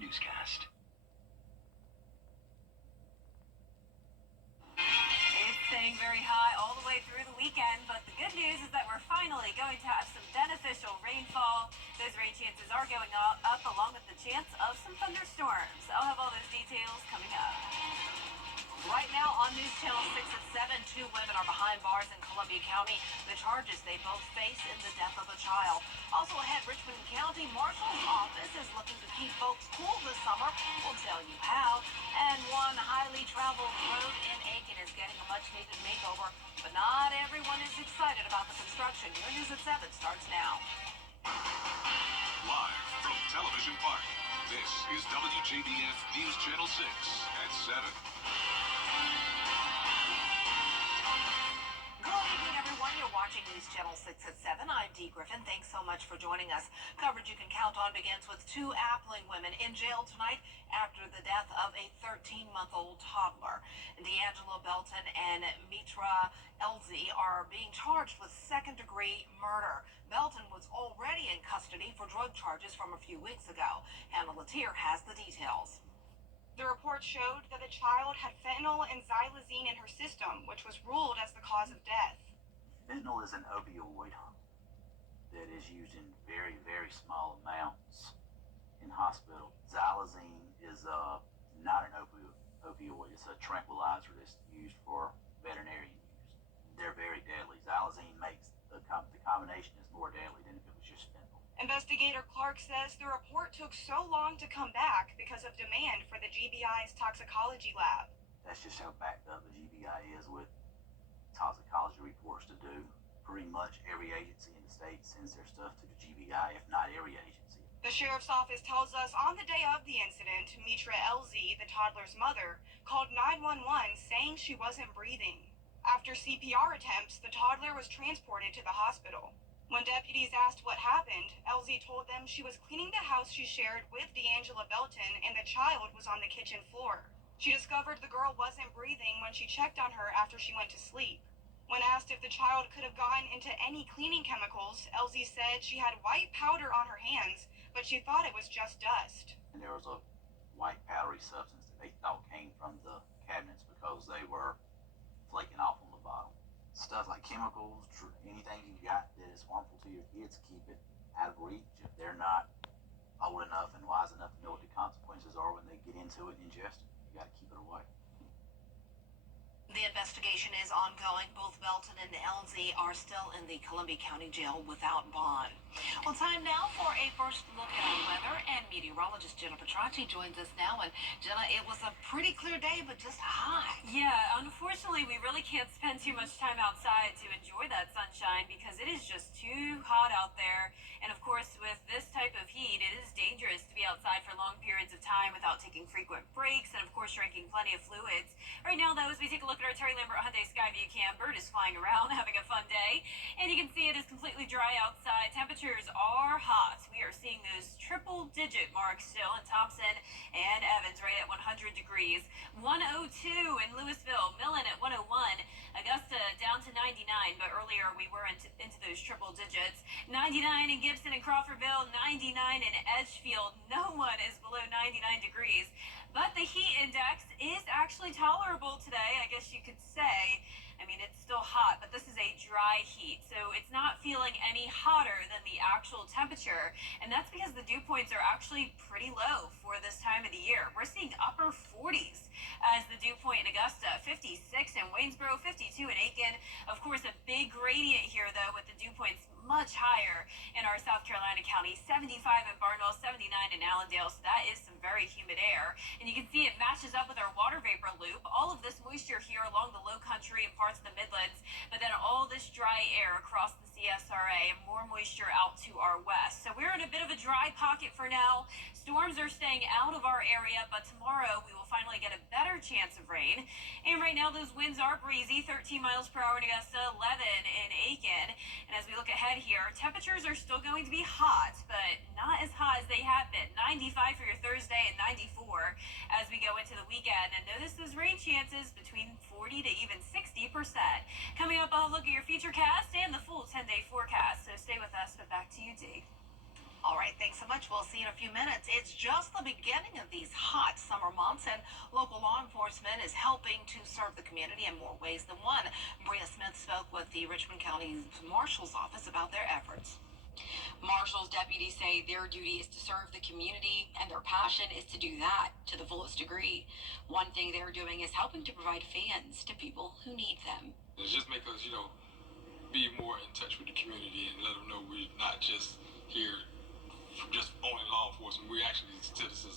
newscast. It's staying very high all the way through the weekend, but the good news is that we're finally going to have some beneficial rainfall. Those rain chances are going up along with the chance of some thunderstorms. I'll have all those details coming up. Right now on News Channel 6 at 7, 2 women are behind bars in Columbia County. The charges they both face in the death of a child. Also ahead, Richmond County Marshal's Office is looking to keep folks cool this summer. We'll tell you how. And one highly traveled road in Aiken is getting a much-needed makeover. But not everyone is excited about the construction. Your News at 7 starts now. Live from Television Park, this is WJBF News Channel 6 at 7. Good evening, everyone. You're watching News Channel 6 at 7. I'm Dee Griffin. Thanks so much for joining us. Coverage you can count on begins with 2 Appling women in jail tonight after the death of a 13-month-old toddler. D'Angelo Belton and Mitra Elzy are being charged with second-degree murder. Belton was already in custody for drug charges from a few weeks ago. Hannah Latier has the details. The report showed that the child had fentanyl and xylazine in her system, which was ruled as the cause of death. Fentanyl is an opioid that is used in very, very small amounts in hospital. Xylazine is not an opioid. It's a tranquilizer that's used for veterinarian use. They're very deadly. Xylazine makes the combination is more deadly than if it was just fentanyl. Investigator Clark says the report took so long to come back because of demand for the GBI's toxicology lab. That's just how backed up the GBI is with toxicology reports to do. Pretty much every agency in the state sends their stuff to the GBI, if not every agency. The sheriff's office tells us on the day of the incident, Mitra Elzy, the toddler's mother, called 911 saying she wasn't breathing. After CPR attempts, the toddler was transported to the hospital. When deputies asked what happened, Elzy told them she was cleaning the house she shared with D'Angelo Belton and the child was on the kitchen floor. She discovered the girl wasn't breathing when she checked on her after she went to sleep. When asked if the child could have gotten into any cleaning chemicals, Elzy said she had white powder on her hands, but she thought it was just dust. And there was a white powdery substance that they thought came from the cabinets because they were flaking off on the bottom. Stuff like chemicals, anything you got that is harmful to your kids, keep it out of reach. If they're not old enough and wise enough to know what the consequences are when they get into it and ingest it, you got to keep it away. The investigation is ongoing. Both Belton and Elzy are still in the Columbia County Jail without bond. Well, time now for a first look at our weather, and meteorologist Jenna Petracci joins us now. And Jenna, it was a pretty clear day, but just hot. Yeah, unfortunately, we really can't spend too much time outside to enjoy that sunshine because it is just too hot out there. And of course, with this type of heat, it is dangerous to be outside for long periods of time without taking frequent breaks and, of course, drinking plenty of fluids. Right now, though, as we take a look at our Terry Lambert Hyundai Skyview cam, Bird is flying around having a fun day. And you can see it is completely dry outside. Temperatures are hot. We are seeing those triple-digit marks still in Thompson and Evans right at 100 degrees. 102 in Louisville, Millen at 101, Augusta down to 99, but earlier we were into those triple digits. 99 in Gibson and Crawfordville, 99 in Edgefield. No one is below 99 degrees. But the heat index is actually tolerable today, I guess you could say. I mean, it's still hot, but this is a dry heat, so it's not feeling any hotter than the actual temperature, and that's because the dew points are actually pretty low for this time of the year. We're seeing upper 40s as the dew point in Augusta, 56 in Waynesboro, 52 in Aiken. Of course, a big gradient here, though, with the dew points much higher in our South Carolina county, 75 in Barnwell, 79 in Allendale, so that is some very humid air. And you can see it matches up with our water vapor loop. All of this moisture here along the low country and parts of the Midlands, but then all this dry air across the CSRA and more moisture out to our west. So we're in a bit of a dry pocket for now. Storms are staying out of our area, but tomorrow we will finally get a better chance of rain. And right now those winds are breezy, 13 miles per hour in Augusta, 11 in Aiken. And as we look ahead here, temperatures are still going to be hot, but not as hot as they have been. 95 for your Thursday and 94 as we go into the weekend. And notice those rain chances between 40 to even 60%. Coming up, I'll look at your futurecast and the full 10-day forecast. So stay with us, but back to you, Dee. All right, thanks so much. We'll see you in a few minutes. It's just the beginning of these hot summer months, and local law enforcement is helping to serve the community in more ways than one. Bria Smith spoke with the Richmond County Marshal's Office about their efforts. Marshals deputies say their duty is to serve the community, and their passion is to do that to the fullest degree. One thing they're doing is helping to provide fans to people who need them. It's just make us, be more in touch with the community and let them know we're not just here just only law enforcement. We're actually citizens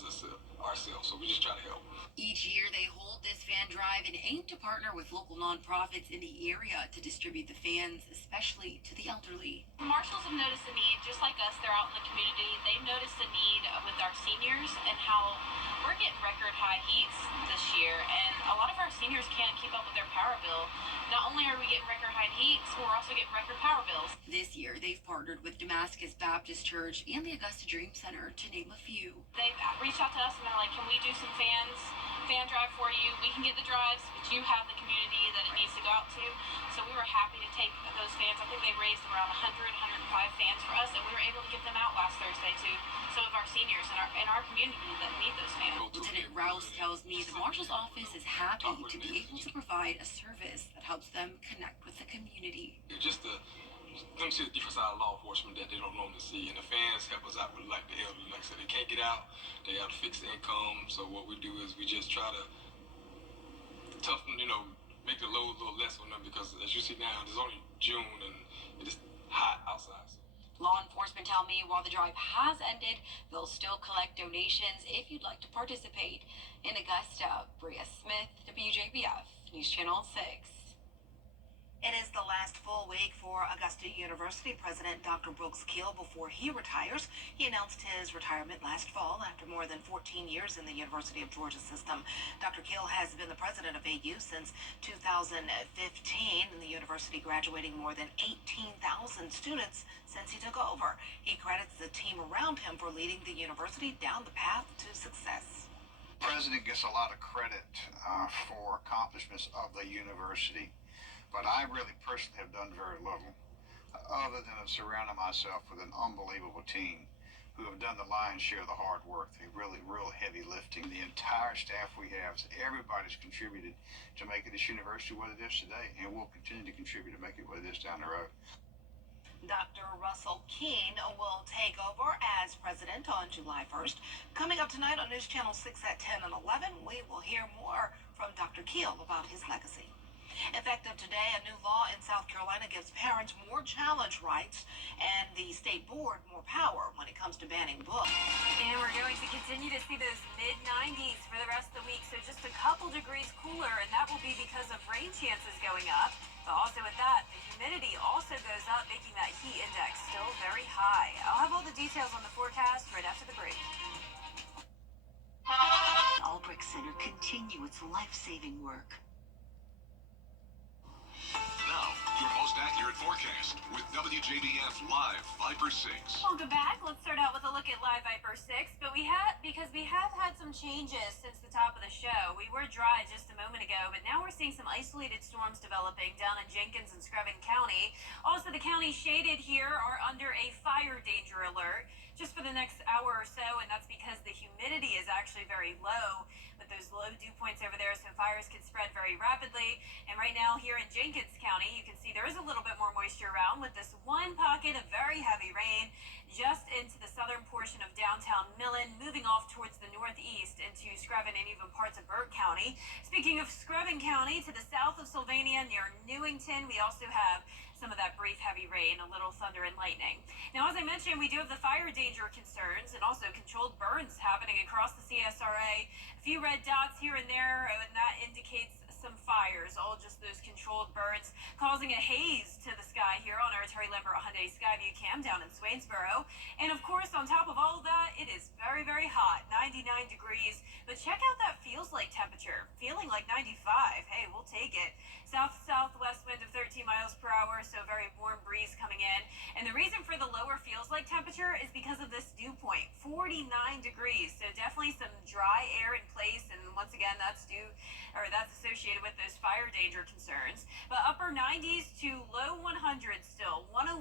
ourselves, so we just try to help. Each year they hold this fan drive and aim to partner with local nonprofits in the area to distribute the fans, especially to the elderly. Marshals have noticed the need, just like us, they're out in the community. They've noticed the need with our seniors and how we're getting record high heats this year, and a lot of our seniors can't keep up with their power bill. Not only are we getting record high heats, we're also getting record power bills. This year they've partnered with Damascus Baptist Church and the Augusta Dream Center, to name a few. They've reached out to us and they're like, can we do some fan drive for you? We can get the drives, but you have the community that it needs to go out to. So we were happy to take those fans. I think they raised around 105 fans for us, and we were able to get them out last Thursday to some of our seniors in our community that need those fans. Lieutenant Rouse tells me the Marshal's Office is happy to be able to provide a service that helps them connect with the community. Just to let them see the different side of law enforcement that they don't normally see, and the fans help us out with like the elderly. Like I said, they can't get out, they have to fix income. So what we do is we just try to toughen, make the load a little less on them, because as you see now, it's only June and it is hot outside. So. Law enforcement tell me while the drive has ended, they'll still collect donations if you'd like to participate. In Augusta, Bria Smith, WJBF, News Channel 6. It is the last full week for Augusta University President Dr. Brooks Keel before he retires. He announced his retirement last fall after more than 14 years in the University of Georgia system. Dr. Keel has been the president of AU since 2015, and the university graduating more than 18,000 students since he took over. He credits the team around him for leading the university down the path to success. The president gets a lot of credit for accomplishments of the university. But I really personally have done very little, other than have surrounded myself with an unbelievable team who have done the lion's share of the hard work, the real heavy lifting. The entire staff we have, everybody's contributed to making this university what it is today, and will continue to contribute to make it what it is down the road. Dr. Russell Keene will take over as president on July 1st. Coming up tonight on News Channel 6 at 10 and 11, we will hear more from Dr. Keel about his legacy. Effective today, a new law in South Carolina gives parents more challenge rights and the state board more power when it comes to banning books. And we're going to continue to see those mid-90s for the rest of the week, so just a couple degrees cooler, and that will be because of rain chances going up. But also with that, the humidity also goes up, making that heat index still very high. I'll have all the details on the forecast right after the break. Albrecht Center continue its life-saving work. Now, your most accurate forecast with WJBF Live Viper 6. Welcome back. Let's start out with a look at Live Viper 6, but we have had some changes since the top of the show. We were dry just a moment ago, but now we're seeing some isolated storms developing down in Jenkins and Screven County. Also, the counties shaded here are under a fire danger alert just for the next hour or so, and that's because the humidity is actually very low with those low dew points over there, so fires can spread very rapidly. And right now here in Jenkins County, you can see there is a little bit more moisture around with this one pocket of very heavy rain just into the southern portion of downtown Millen, moving off towards the northeast into Screven and even parts of Burke County. Speaking of Screven County, to the south of Sylvania near Newington, we also have some of that brief heavy rain, a little thunder and lightning. Now, as I mentioned, we do have the fire danger concerns and also controlled burns happening across the CSRA. A few red dots here and there, and that indicates some fires, all just those controlled burns, causing a haze to the sky here on our Terry Lambert Hyundai Skyview cam down in Swainsboro. And of course, on top of all of that, it is very, very hot. 99 degrees, but check out that feels like temperature. Feeling like 95. Hey, we'll take it. South-southwest wind of 13 miles per hour, so very warm breeze coming in. And the reason for the lower feels like temperature is because of this dew point, 49 degrees. So definitely some dry air in place, and once again, that's associated with those fire danger concerns. But upper 90s to low 100s still. 101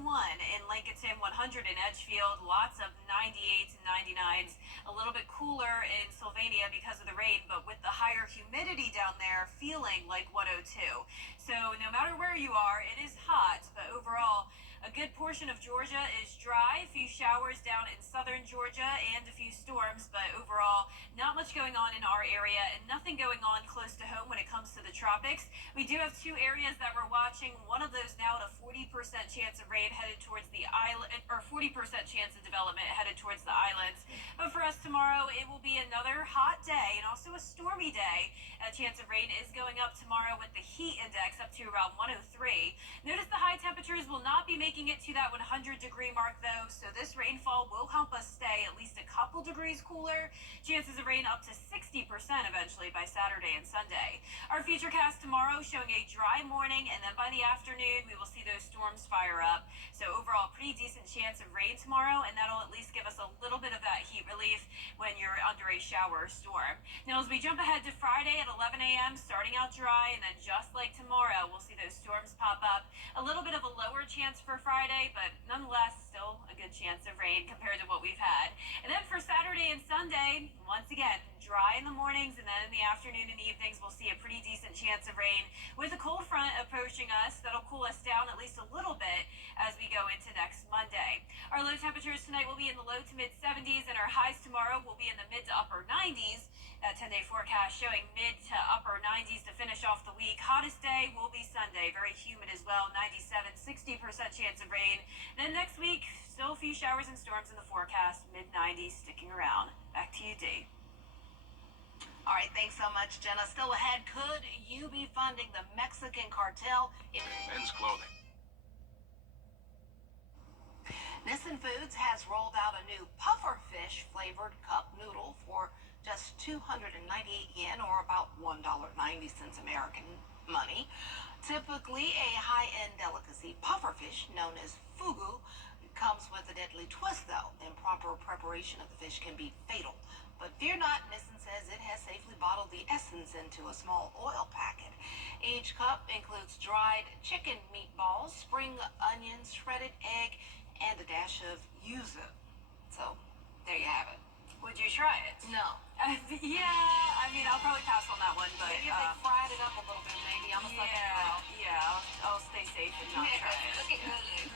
in Lincolnton, 100 in Edgefield, lots of 98s and 99s. A little bit cooler in Sylvania because of the rain, but with the higher humidity down there, feeling like 102. So no matter where you are, it is hot, but overall, a good portion of Georgia is dry. A few showers down in southern Georgia and a few storms, but overall, not much going on in our area and nothing going on close to home when it comes to the tropics. We do have two areas that we're watching. One of those now at a 40% chance of rain headed towards the island, or 40% chance of development headed towards the islands. But for us tomorrow, it will be another hot day and also a stormy day. A chance of rain is going up tomorrow with the heat index up to around 103. Notice the high temperatures will not be making it to that 100-degree mark, though, so this rainfall will help us stay at least a couple degrees cooler. Chances of rain up to 60% eventually by Saturday and Sunday. Our futurecast tomorrow showing a dry morning, and then by the afternoon, we will see those storms fire up. So overall, pretty decent chance of rain tomorrow, and that'll at least give us a little bit of that heat relief when you're under a shower or storm. Now, as we jump ahead to Friday at 11 a.m., starting out dry, and then just like tomorrow, we'll see those storms pop up. A little bit of a lower chance for Friday, but nonetheless, still a good chance of rain compared to what we've had. And then for Saturday and Sunday, once again, dry in the mornings, and then in the afternoon and evenings, we'll see a pretty decent chance of rain with a cold front approaching us. That'll cool us down at least a little bit as we go into next Monday. Our low temperatures tonight will be in the low to mid 70s, and our highs tomorrow will be in the mid to upper 90s. That 10-day forecast showing mid to upper 90s to finish off the week. Hottest day will be Sunday. Very humid as well. 97, 60% chance of rain. Then next week, still a few showers and storms in the forecast. Mid 90s sticking around. Back to you, Dee. All right, thanks so much, Jenna. Still ahead, could you be funding the Mexican cartel? Men's clothing. Nissin Foods has rolled out a new puffer fish flavored cup noodle for just 298 yen, or about $1.90 American money. Typically a high-end delicacy, puffer fish, known as fugu, comes with a deadly twist, though. Improper preparation of the fish can be fatal. But fear not, Nissin says it has safely bottled the essence into a small oil packet. Each cup includes dried chicken meatballs, spring onions, shredded egg, and a dash of yuzu. So, there you have it. Would you try it? No. Yeah, I mean, I'll probably pass on that one, but Maybe if they fried it up a little bit, maybe. I'm a sucker for that. yeah, I'll stay safe and not try it. Look at me.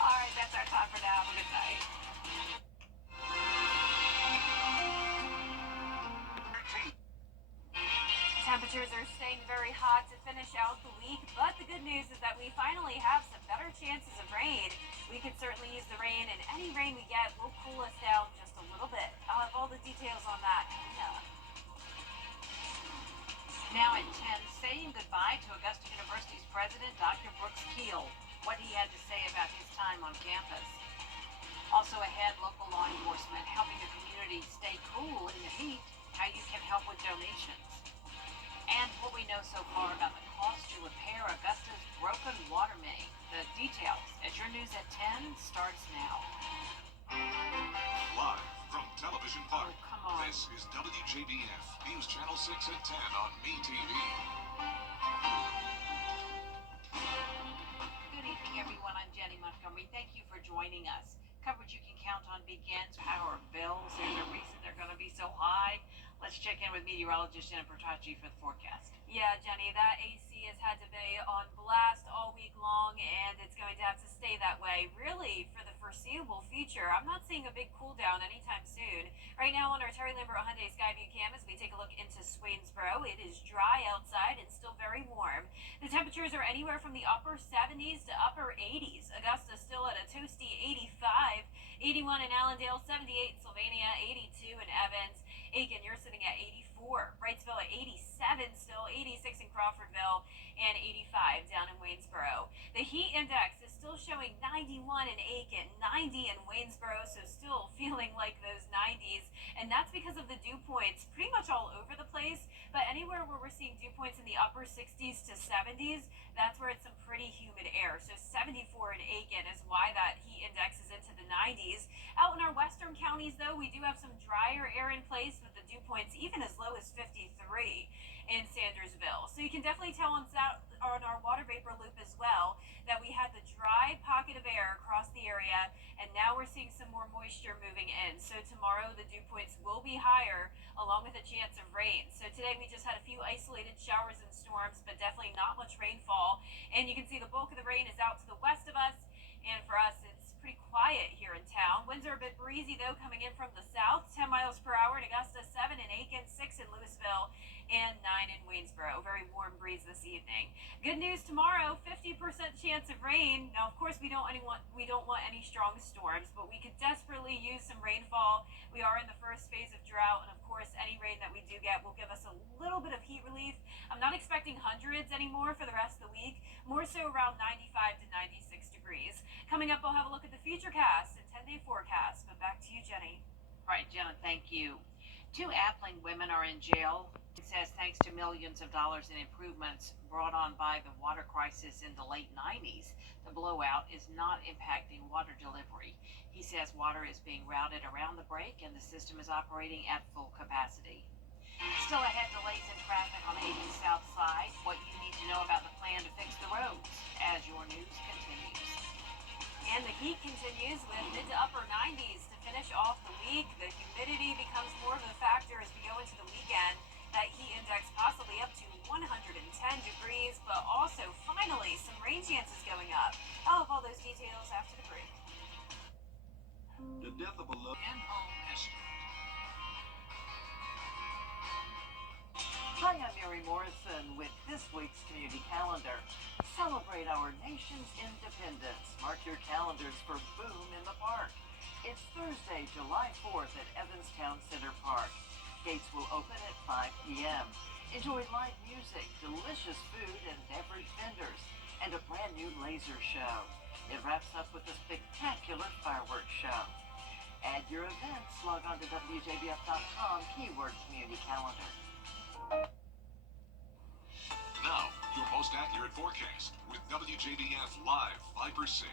All right, that's our time for now. Have a good night. Temperatures are staying very hot to finish out the week, but the good news is that we finally have some better chances of rain. We could certainly use the rain, and any rain we get will cool us down just a little bit. I'll have all the details on that coming up. Now at 10, saying goodbye to Augusta University's president, Dr. Brooks Keel, what he had to say about his time on campus. Also ahead, local law enforcement helping the community stay cool in the heat, how you can help with donations. And what we know so far about the cost to repair Augusta's broken water main. The details as your news at 10 starts now. Live from Television Park. Oh, come on. This is WJBF News Channel 6 at 10 on MeTV. Good evening, everyone. I'm Jenny Montgomery. Thank you for joining us. Coverage you can count on begins. Power bills. There's a reason they're going to be so high. Let's check in with meteorologist Jennifer Tachi for the forecast. Yeah, Jenny, that AC has had to be on blast all week long, and it's going to have to stay that way, really, for the foreseeable future. I'm not seeing a big cool down anytime soon. Right now on our Terry Lambert Hyundai Skyview cam, as we take a look into Swainsboro, it is dry outside and still very warm. The temperatures are anywhere from the upper 70s to upper 80s. Augusta still at a toasty 85, 81 in Allendale, 78 in Sylvania, 82 in Evans. Aiken, you're sitting at 84. Wrightsville at 87 still, 86 in Crawfordville, and 85 down in Waynesboro. The heat index is still showing 91 in Aiken, 90 in Waynesboro, so still feeling like those 90s, and and that's because of the dew points pretty much all over the place. But anywhere where we're seeing dew points in the upper 60s to 70s, that's where it's some pretty humid air. So 74 in Aiken is why that heat index is into the 90s. Out in our western counties, though, we do have some drier air in place with the dew points even as low as 53 in Sandersville. So you can definitely tell on our water vapor loop as well that we had the dry pocket of air across the area, and now we're seeing some more moisture moving in. So tomorrow the dew points will be higher along with a chance of rain. So today we just had a few isolated showers and storms, but definitely not much rainfall. And you can see the bulk of the rain is out to the west of us, and for us it's pretty quiet here in town. Winds are a bit breezy though, coming in from the south, 10 miles per hour in Augusta, 7 in Aiken, 6 in Louisville, and 9 in Waynesboro. Very warm breeze this evening. Good news tomorrow, 50% chance of rain. Now, of course, we don't want any strong storms, but we could desperately use some rainfall. We are in the first phase of drought, and of course, any rain that we do get will give us a little bit of heat relief. I'm not expecting hundreds anymore for the rest of the week, more so around 95 to 96 degrees. Coming up, we'll have a look at the Futurecast and 10-day forecast, but back to you, Jenny. All right, Jenna, thank you. 2 Appling women are in jail. It says thanks to millions of dollars in improvements brought on by the water crisis in the late 90s, the blowout is not impacting water delivery. He says water is being routed around the break and the system is operating at full capacity. Still ahead, delays in traffic on 80 South Side. What you need to know about the plan to fix the roads as your news continues. And the heat continues with mid to upper 90s to finish off the week. The humidity becomes more of a factor as we go into the weekend. That heat index possibly up to 110 degrees, but also finally some rain chances going up. I'll have all those details after the break. The death of a loved and home estimate. Hi, I'm Mary Morrison with this week's community calendar. Celebrate our nation's independence. Mark your calendars for Boom in the Park. It's Thursday, July 4th at Evanstown Center Park. Gates will open at 5 p.m. Enjoy live music, delicious food and beverage vendors, and a brand new laser show. It wraps up with a spectacular fireworks show. Add your events, log on to WJBF.com, keyword community calendar. Now, your most accurate forecast with WJBF Live Viper 6.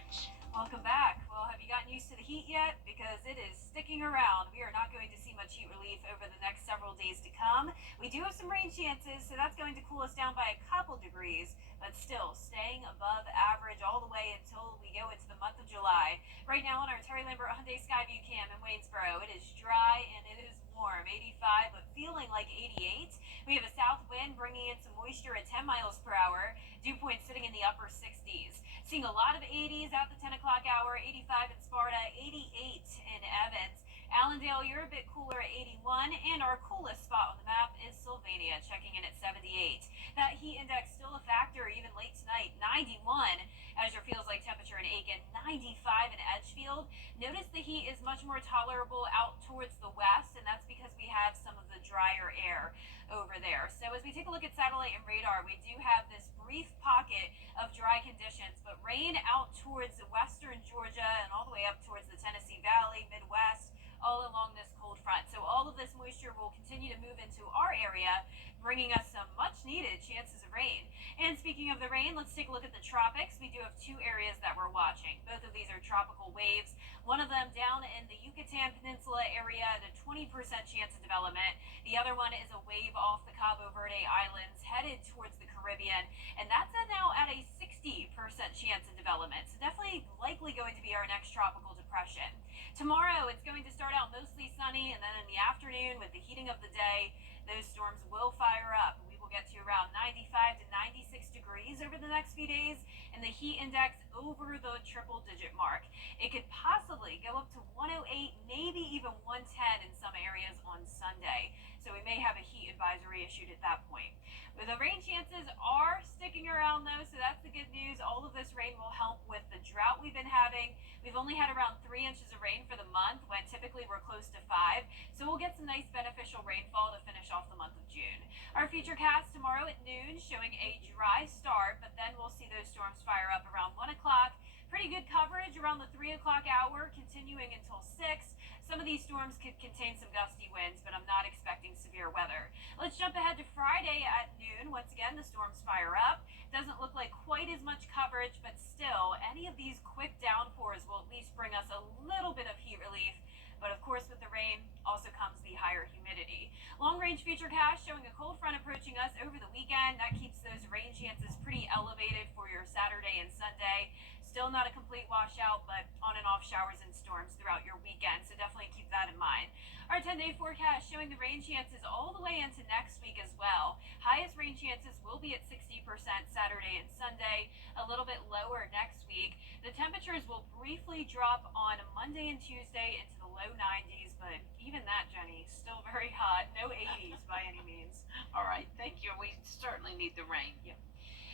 Welcome back. Well, have you gotten used to the heat yet? Because it is sticking around. We are not going to see much heat relief over the next several days to come. We do have some rain chances, so that's going to cool us down by a couple degrees, but still staying above average all the way until we go into the month of July. Right now on our Terry Lambert Hyundai Skyview Cam in Waynesboro, it is dry and it is warm, 85, but feeling like 88. We have a south wind bringing in some moisture at 10 miles per hour. Dew point sitting in the upper 60s. Seeing a lot of 80s at the 10 o'clock hour, 85 in Sparta, 88 in Evans. Allendale, you're a bit cooler at 81, and our coolest spot on the map is Sylvania, checking in at 78. That heat index still a factor even late tonight, 91 as your feels like temperature in Aiken, 95 in Edgefield. Notice the heat is much more tolerable out towards the west, and that's because we have some of the drier air over there. So as we take a look at satellite and radar, we do have this brief pocket of dry conditions, but rain out towards western Georgia and all the way up towards the Tennessee Valley, Midwest, all along this cold front. So all of this moisture will continue to move into our area, bringing us some much needed chances of rain. And speaking of the rain, let's take a look at the tropics. We do have 2 areas that we're watching. Both of these are tropical waves. One of them down in the Yucatan Peninsula area at a 20% chance of development. The other one is a wave off the Cabo Verde Islands headed towards the Caribbean, and that's now at a 60% chance of development. So definitely likely going to be our next tropical depression. Tomorrow, it's going to start out mostly sunny, and then in the afternoon, with the heating of the day, those storms will fire up. We will get to around 95 to 96 degrees over the next few days, and the heat index over the triple-digit mark. It could possibly go up to 108, maybe even 110 in some areas on Sunday. So we may have a heat advisory issued at that point. But the rain chances are sticking around though, so that's the good news. All of this rain will help with the drought we've been having. We've only had around 3 inches of rain for the month, when typically we're close to 5. So we'll get some nice beneficial rainfall to finish off the month of June. Our Futurecast tomorrow at noon showing a dry start, but then we'll see those storms fire up around 1 o'clock. Pretty good coverage around the 3 o'clock hour, continuing until 6. Some of these storms could contain some gusty winds. winds, but I'm not expecting severe weather. Let's jump ahead to Friday at noon. Once again, the storms fire up. Doesn't look like quite as much coverage, but still, any of these quick downpours will at least bring us a little bit of heat relief. But of course, with the rain also comes the higher humidity. Long-range futurecast showing a cold front approaching us over the weekend. That keeps those rain chances pretty elevated for your Saturday and Sunday. Still not a complete washout, but on and off showers and storms throughout your weekend, so definitely keep that in mind. Our 10-day forecast showing the rain chances all the way into next week as well. Highest rain chances will be at 60% Saturday and Sunday, a little bit lower next week. The temperatures will briefly drop on Monday and Tuesday into the low 90s, but even that, Jenny, still very hot. No 80s by any means. All right, thank you. We certainly need the rain. Yep.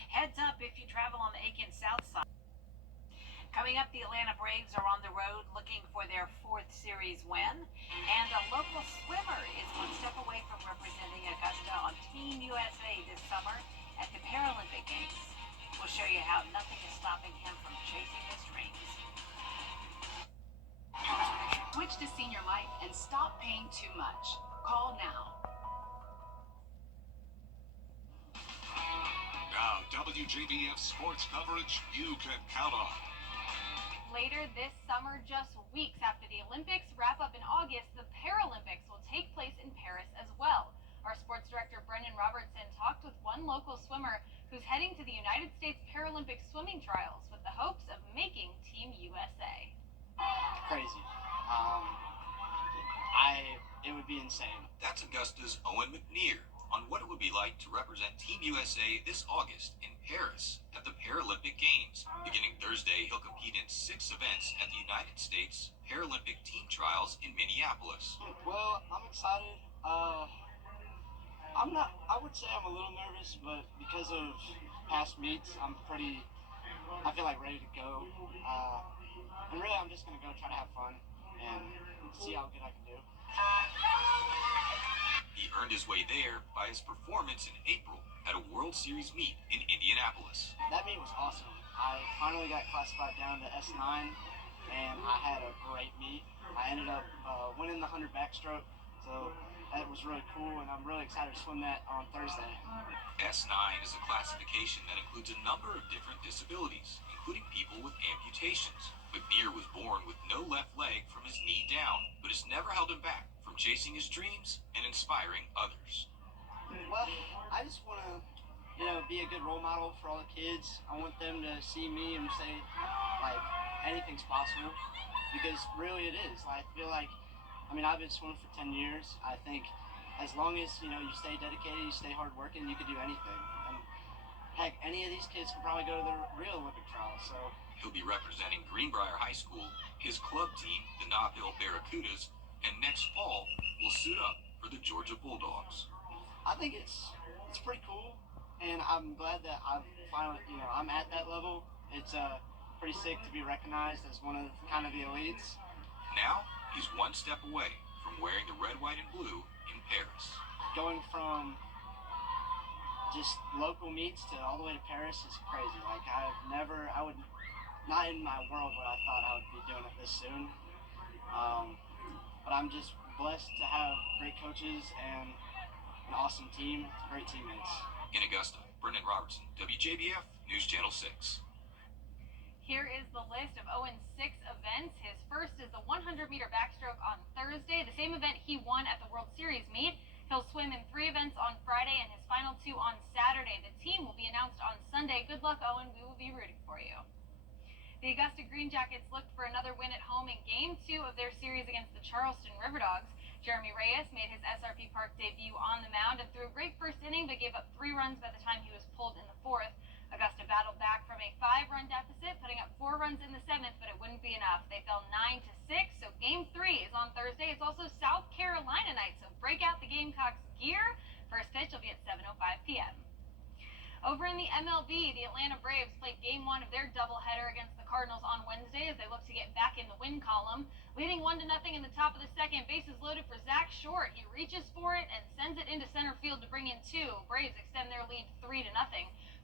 Heads up if you travel on the Aiken South Side. Coming up, the Atlanta Braves are on the road looking for their 4th series win. And a local swimmer is one step away from representing Augusta on Team USA this summer at the Paralympic Games. We'll show you how nothing is stopping him from chasing his dreams. Switch to Senior Life and stop paying too much. Call now. Now, WJBF sports coverage you can count on. Later this summer, just weeks after the Olympics wrap up in August, the Paralympics will take place in Paris as well. Our sports director, Brendan Robertson, talked with one local swimmer who's heading to the United States Paralympic swimming trials with the hopes of making Team USA. Crazy. It would be insane. That's Augusta's Owen McNear on what it would be like to represent Team USA this August in Paris at the Paralympic Games. Beginning Thursday, he'll compete in 6 events at the United States Paralympic Team Trials in Minneapolis. Well, I'm excited. I would say I'm a little nervous, but because of past meets, I feel like ready to go. And really, I'm just going to go try to have fun and see how good I can do. He earned his way there by his performance in April at a World Series meet in Indianapolis. That meet was awesome. I finally got classified down to S9, and I had a great meet. I ended up winning the 100 backstroke, so that was really cool, and I'm really excited to swim that on Thursday. S9 is a classification that includes a number of different disabilities, including people with amputations. McNear was born with no left leg from his knee down, but has never held him back from chasing his dreams and inspiring others. Well, I just want to, be a good role model for all the kids. I want them to see me and say, like, anything's possible, because really it is. I feel like, I've been swimming for 10 years. I think as long as, you stay dedicated, you stay hardworking, you can do anything. And heck, any of these kids can probably go to the real Olympic trials, so. He'll be representing Greenbrier High School, his club team, the Nob Hill Barracudas, and next fall will suit up for the Georgia Bulldogs. I think it's pretty cool, and I'm glad that I've finally, I'm at that level. It's pretty sick to be recognized as one of kind of the elites. Now, he's one step away from wearing the red, white, and blue in Paris. Going from just local meets to all the way to Paris is crazy. Like, not in my world would I thought I would be doing it this soon. But I'm just blessed to have great coaches and an awesome team, great teammates. In Augusta, Brendan Robertson, WJBF News Channel 6. Here is the list of Owen's 6 events. His first is the 100-meter backstroke on Thursday, the same event he won at the World Series meet. He'll swim in 3 events on Friday and his final 2 on Saturday. The team will be announced on Sunday. Good luck, Owen. We will be rooting for you. The Augusta Green Jackets looked for another win at home in Game 2 of their series against the Charleston River Dogs. Jeremy Reyes made his SRP Park debut on the mound and threw a great first inning, but gave up 3 runs by the time he was pulled in the 4th. Augusta battled back from a 5-run deficit, putting up 4 runs in the 7th, but it wouldn't be enough. They fell 9-6, so Game 3 is on Thursday. It's also South Carolina night, so break out the Gamecocks gear. First pitch will be at 7:05 p.m. Over in the MLB, the Atlanta Braves played Game 1 of their doubleheader against the Cardinals on Wednesday as they look to get back in the win column. Leading 1-0 in the top of the second, bases loaded for Zach Short. He reaches for it and sends it into center field to bring in 2. Braves extend their lead 3-0.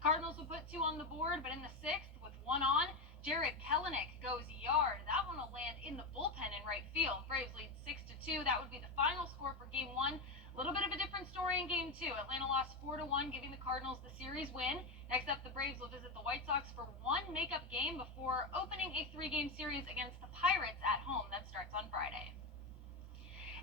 Cardinals will put 2 on the board, but in the 6th, with 1 on, Jared Kelenic goes yard. That one will land in the bullpen in right field. Braves lead 6-2. That would be the final score for Game 1. A little bit of a different story in Game 2. Atlanta lost 4-1, giving the Cardinals the series win. Next up, the Braves will visit the White Sox for one makeup game before opening a 3-game series against the Pirates at home. That starts on Friday.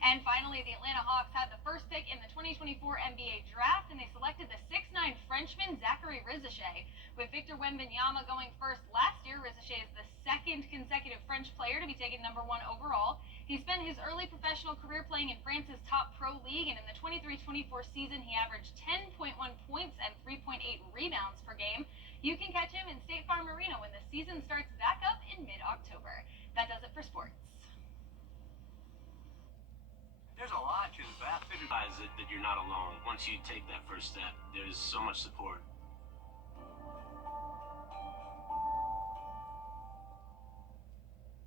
And finally, the Atlanta Hawks had the first pick in the 2024 NBA draft, and they selected the 6'9 Frenchman Zachary Rizachet. With Victor Wembanyama going first last year, Rizachet is the second consecutive French player to be taken #1 overall. He spent his early professional career playing in France's top pro league, and in the 23-24 season, he averaged 10.1 points and 3.8 rebounds per game. You can catch him in State Farm Arena when the season starts back up in mid-October. That does it for sports. There's a lot to the bath. Realize that you're not alone. Once you take that first step, there's so much support.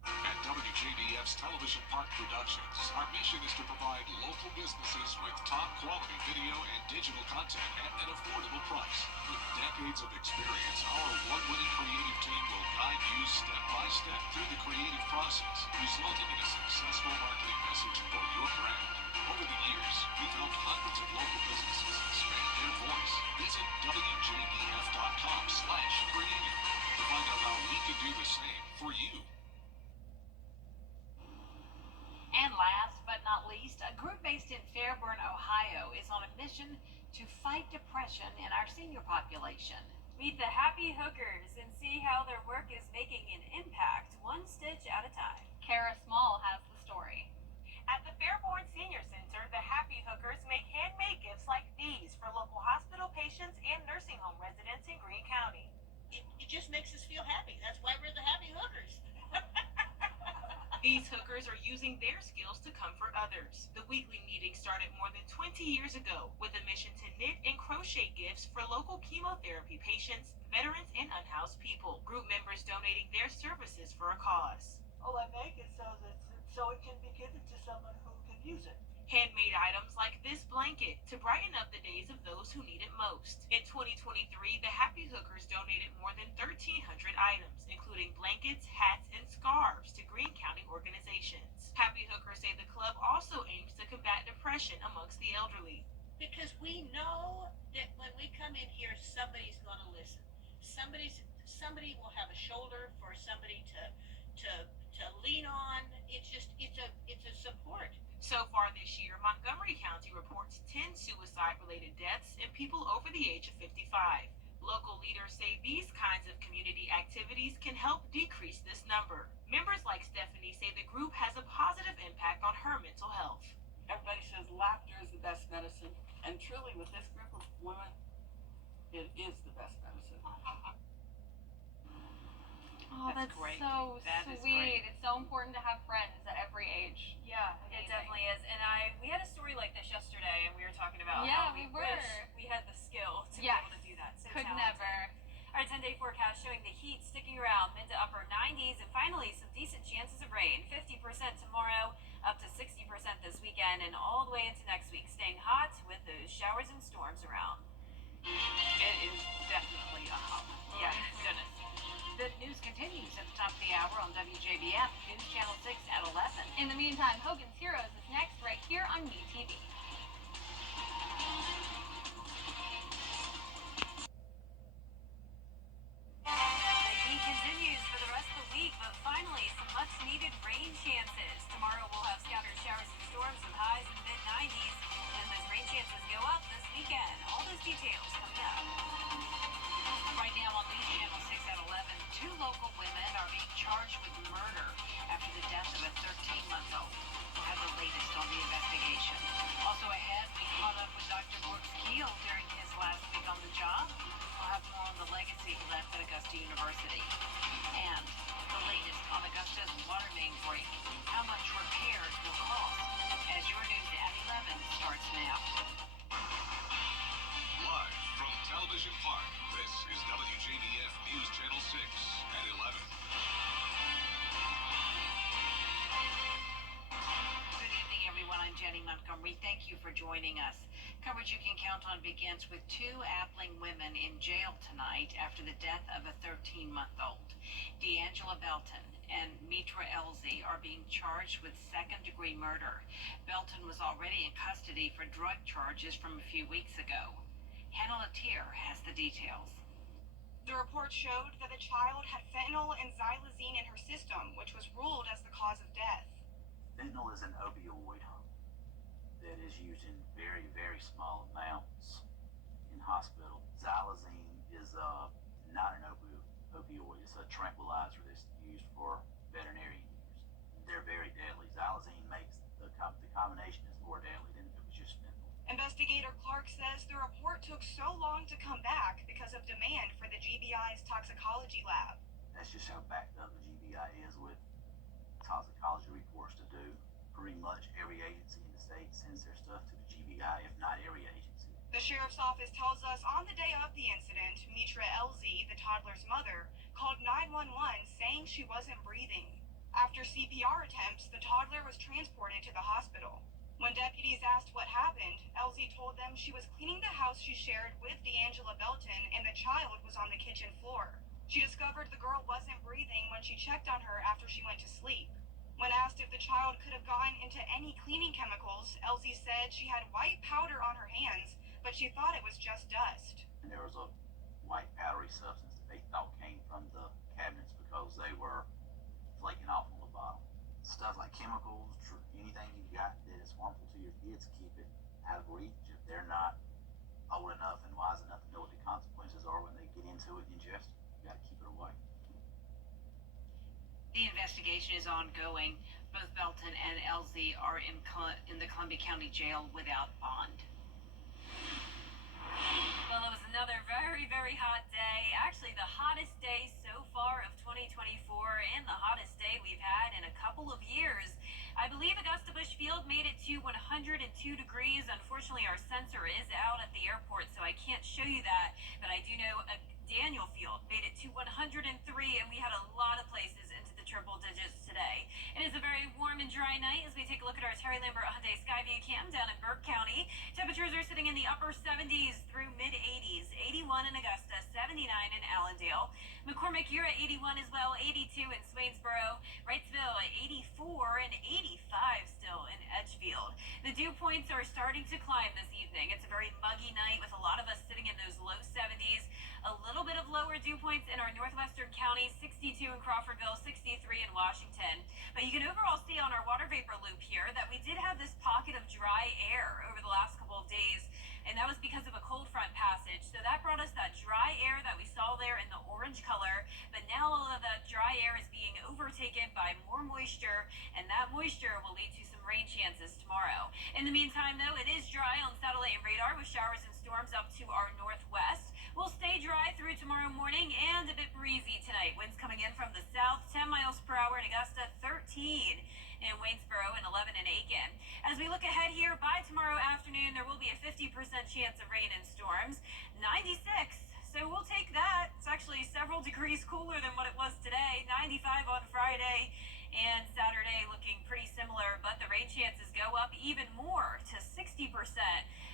At WJBF's Television Park Productions, our mission is to provide local businesses with top quality video and digital content at an affordable price. With decades of experience, our award-winning creative team will guide you step by step through the creative process, resulting in a successful marketing message for your brand. Over the years, we've helped hundreds of local businesses expand their voice. Visit WJBF.com/creative to find out how we can do the same for you. And last but not least, a group based in Fairburn, Ohio is on a mission to fight depression in our senior population. Meet the Happy Hookers and see how their work is making an impact, one stitch at a time. Kara Small has the story. At the Fairborn Senior Center, the Happy Hookers make handmade gifts like these for local hospital patients and nursing home residents in Greene County. It just makes us feel happy. That's why we're the Happy Hookers. These hookers are using their skills to comfort others. The weekly meeting started more than 20 years ago with a mission to knit and crochet gifts for local chemotherapy patients, veterans, and unhoused people. Group members donating their services for a cause. Oh, I make it so it can be given to someone who can use it. Handmade items like this blanket to brighten up the days of those who need it most. In 2023, the Happy Hookers donated more than 1,300 items, including blankets, hats, and scarves to Greene County organizations. Happy Hookers say the club also aims to combat depression amongst the elderly. Because we know that when we come in here, somebody's going to listen. Somebody will have a shoulder for somebody to lean on. It's a support. So far this year, Montgomery County reports 10 suicide-related deaths in people over the age of 55. Local leaders say these kinds of community activities can help decrease this number. Members like Stephanie say the group has a positive impact on her mental health. Everybody says laughter is the best medicine, and truly with this group of women, it is the best medicine. Oh, that's great. so That is sweet. great. It's so important to have friends at every age. Yeah, it definitely is. And we had a story like this yesterday, and we were talking about Yeah, how we we were. wish we had the skill to Yes. be able to do that. So Could talented. never. Our 10-day forecast showing the heat sticking around mid to upper 90s, and finally some decent chances of rain. 50% tomorrow, up to 60% this weekend, and all the way into next week, staying hot with those showers and storms around. It is definitely a hot one. Yeah. Goodness. The news continues at the top of the hour on WJBF News Channel 6 at 11. In the meantime, Hogan's Heroes is next right here on MeTV. The heat continues for the rest of the week, but finally some much-needed rain chances. Tomorrow we'll have scattered showers and storms with highs in the mid-90s, and those rain chances go up this weekend. All those details coming up. Right now on News Channel 6 at 11, two local women are being charged with murder after the death of a 13-month-old. We'll have the latest on the investigation. Also ahead, we caught up with Dr. Brooks Keel during his last week on the job. We'll have more on the legacy he left at Augusta University. And the latest on Augusta's water main break. How much repairs will cost as your news at 11 starts now. Live from Television Park, this is WJBF News Channel 6 at 11. Good evening, everyone. I'm Jenny Montgomery. Thank you for joining us. Coverage you can count on begins with two Appling women in jail tonight after the death of a 13-month-old. D'Angela Belton and Mitra Elzy are being charged with second-degree murder. Belton was already in custody for drug charges from a few weeks ago. Hannah Latier has the details. The report showed that the child had fentanyl and xylazine in her system, which was ruled as the cause of death. Fentanyl is an opioid that is used in very, very small amounts in hospital. Xylazine is not an opioid. It's a tranquilizer that's used for veterinary use. They're very deadly. Xylazine makes the combination is more deadly than if it was just fentanyl. Investigator Clark says the report took so long to come back because of demand for the GBI's toxicology lab. That's just how backed up the GBI is with toxicology reports to do. Pretty much every agency in the state sends their stuff to the GBI, if not every agency. The sheriff's office tells us on the day of the incident, Mitra Elzy, the toddler's mother, called 911 saying she wasn't breathing. After CPR attempts, the toddler was transported to the hospital. When deputies asked what happened, Elzy told them she was cleaning the house she shared with D'Angela Belton and the child was on the kitchen floor. She discovered the girl wasn't breathing when she checked on her after she went to sleep. When asked if the child could have gone into any cleaning chemicals, Elzy said she had white powder on her hands, but she thought it was just dust. And there was a white powdery substance that they thought came from the cabinets because they were flaking off on the bottom. Stuff like chemicals, anything you got that is harmful to your kids, keep it out of reach. If they're not old enough and wise enough to know what the consequences are when they get into it and ingest it, you got to keep it away. The investigation is ongoing. Both Belton and Elzy are in the Columbia County Jail without bond. Well, it was another very, very hot day. Actually, the hottest day so far of 2024 and the hottest day we've had in a couple of years. I believe Augusta Busch Field made it to 102 degrees. Unfortunately, our sensor is out at the airport, so I can't show you that. But I do know Daniel Field made it to 103, and we had a lot of places into the triple digits today. It is a very warm and dry night as we take a look at our Terry Lambert Hyundai Skyview Cam down in Burke County. Temperatures are sitting in the upper 70s through mid-80s. 81 in Augusta, 79 in Allendale. McCormick, you're at 81 as well, 82 in Swainsboro. Wrightsville at 84 and 85 still in Edgefield. The dew points are starting to climb this evening. It's a very muggy night with a lot of us sitting in those low 70s. A little bit of lower dew points in our northwestern counties, 62 in Crawfordville, 63 in Washington. But you can overall see on our water vapor loop here that we did have this pocket of dry air over the last couple of days, and that was because of a cold front passage. So that brought us that dry air that we saw there in the orange color, but now all of that dry air is being overtaken by more moisture, and that moisture will lead to some rain chances tomorrow. In the meantime, though, it is dry on satellite and radar with showers and storms up to our northwest. We'll stay dry through tomorrow morning and a bit breezy tonight. Winds coming in from the south, 10 miles per hour in Augusta, 13 in Waynesboro, and 11 in Aiken. As we look ahead here, by tomorrow afternoon, there will be a 50% chance of rain and storms. 96, so we'll take that. It's actually several degrees cooler than what it was today. 95 on Friday, and Saturday looking pretty similar, but the rain chances go up even more to 60%.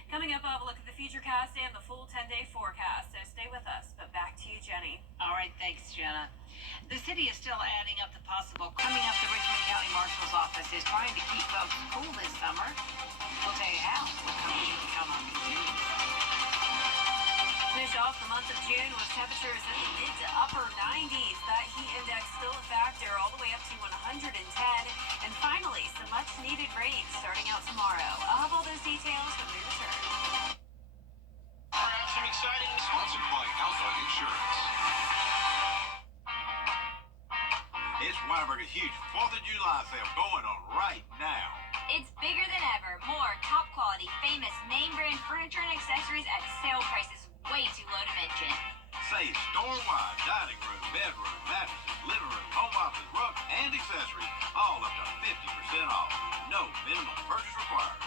Coming up, I'll have a look at the Futurecast and the full 10-day forecast, so stay with us. But back to you, Jenny. All right, thanks, Jenna. The city is still adding up the possible. Coming up, the Richmond County Marshal's Office is trying to keep folks cool this summer. We'll tell you how. What company you can count on continues. Finish off the month of June with temperatures in the mid to upper 90s. That heat index still a factor all the way up to 110. And finally, some much needed rain starting out tomorrow. I'll have all those details when we return. Some exciting sponsored by Alpha Insurance. It's Whataburger's huge 4th of July sale going on right now. It's bigger than ever. More top quality, famous name brand furniture and accessories at sale prices way too low to mention. Save store-wide dining room, bedroom, mattresses, living room, home office, rugs, and accessories, all up to 50% off. No minimum purchase required.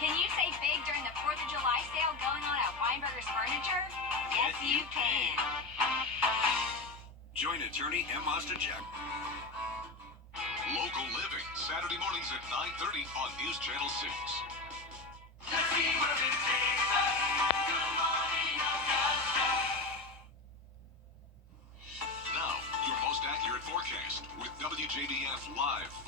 Can you save big during the 4th of July sale going on at Weinberger's Furniture? Yes, you can. Join attorney M. Ostajek. Local Living, Saturday mornings at 9:30 on News Channel 6.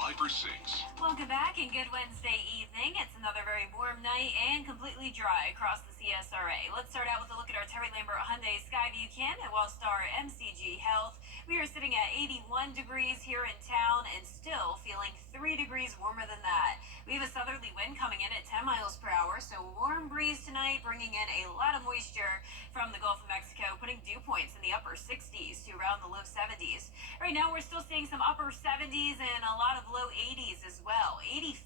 Viper 6. Welcome back and good Wednesday evening. It's another very warm night and completely dry across the CSRA. Let's start out with a look at our Terry Lambert Hyundai Skyview Can at Wellstar MCG Health. We are sitting at 81 degrees here in town and still feeling 3 degrees warmer than that. We have a southerly wind coming in at 10 miles per hour, so warm breeze tonight, bringing in a lot of moisture from the Gulf of Mexico, putting dew points in the upper 60s to around the low 70s. Right now, we're still seeing some upper 70s and a lot of low 80s as well. 85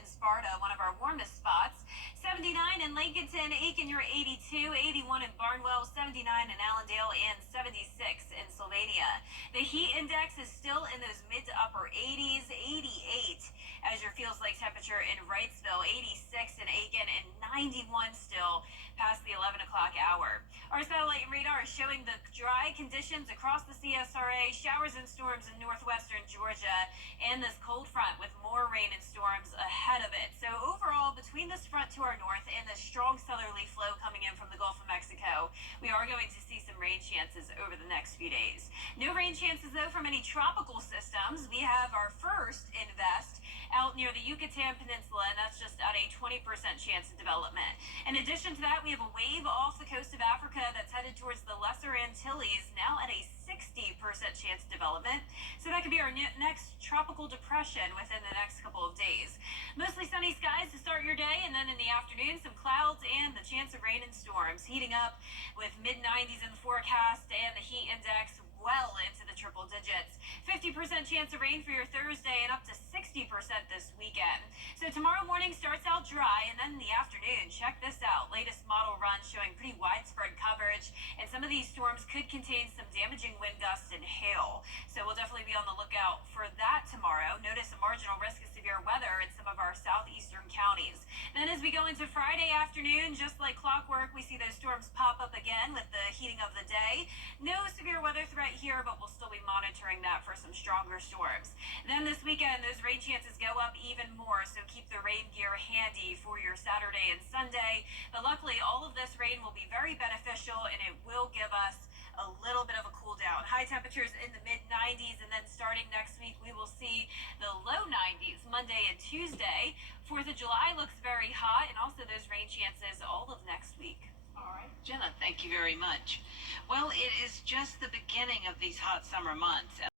in Sparta, one of our warmest spots. 79 in Lincolnton, Aiken, you're 82, 81 in Barnwell, 79 in Allendale, and 76 in Sylvania. The heat index is still in those mid to upper 80s, 88 as your feels like temperature in Wrightsville, 86 in Aiken, and 91 still past the 11 o'clock hour. Our satellite radar is showing the dry conditions across the CSRA, showers and storms in northwestern Georgia, and this cold front with more rain and storms ahead of it. So overall, between this front to our north and the strong southerly flow coming in from the Gulf of Mexico, we are going to see some rain chances over the next few days. No rain chances, though, from any tropical systems. We have our first invest out near the Yucatan Peninsula, and that's just at a 20% chance of development. In addition to that, we have a wave off the coast of Africa that's headed towards the Lesser Antilles, now at a 60% chance of development. So that could be our next tropical depression within the next couple of days. Mostly sunny skies to start your day, and then in the afternoon, some clouds and the chance of rain and storms. Heating up with mid-90s in the forecast and the heat index well into the triple digits. 50% chance of rain for your Thursday and up to 60% this weekend. So tomorrow morning starts out dry, and then in the afternoon, check this out. Latest model run showing pretty widespread coverage, and some of these storms could contain some damaging wind gusts and hail. So we'll definitely be on the lookout for that tomorrow. Notice a marginal risk of severe weather in some of our southeastern counties. Then as we go into Friday afternoon, just like clockwork, we see those storms pop up again with the heating of the day. No severe weather threat here, but we'll still be monitoring that for some stronger storms. Then this weekend, those rain chances go up even more, so keep the rain gear handy for your Saturday and Sunday. But luckily, all of this rain will be very beneficial, and it will give us a little bit of a cool down. High temperatures in the mid-90s, and then starting next week, we will see the low 90s Monday and Tuesday. 4th of July looks very hot, and also those rain chances all of next week. All right, Jenna, thank you very much. Well, it is just the beginning of these hot summer months.